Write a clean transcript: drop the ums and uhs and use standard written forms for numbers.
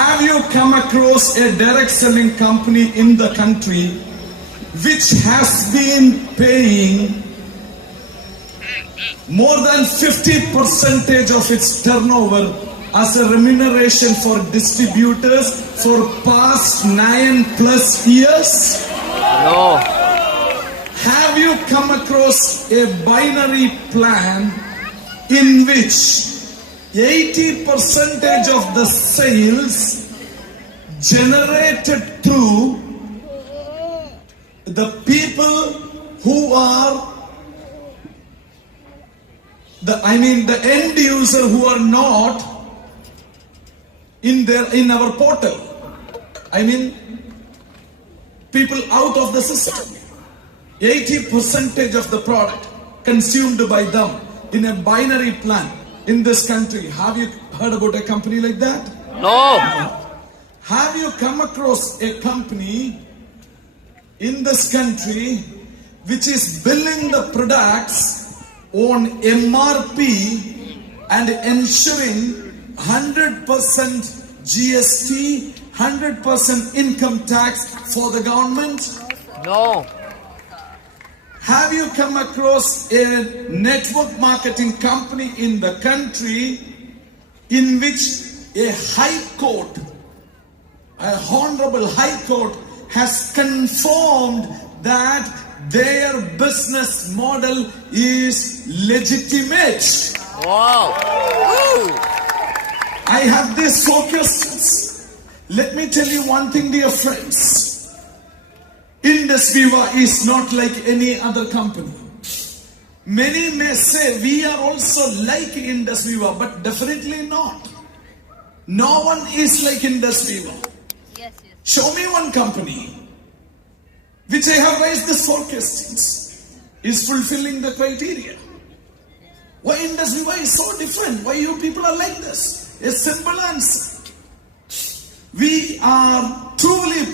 Have you come across a direct selling company in the country which has been paying more than 50% of its turnover as a remuneration for distributors for past 9+ years? No. Have you come across a binary plan in which 80% of the sales generated through the people who are the end user who are not in our portal? People out of the system. 80% of the product consumed by them in a binary plan in this country. Have you heard about a company like that? No. Have you come across a company in this country which is billing the products on MRP and ensuring 100% GST, 100% income tax for the government? No. Have you come across a network marketing company in the country in which a high court, a honorable high court, has confirmed that their business model is legitimate? Wow. Woo. I have these 4 questions. Let me tell you one thing, dear friends. Indus Viva is not like any other company. Many may say we are also like Indus Viva, but definitely not. No one is like Indus Viva. Yes. Show me one company which I have raised these 4 questions is fulfilling the criteria. Why Indus Viva is so different? Why you people are like this? A simple answer. We are truly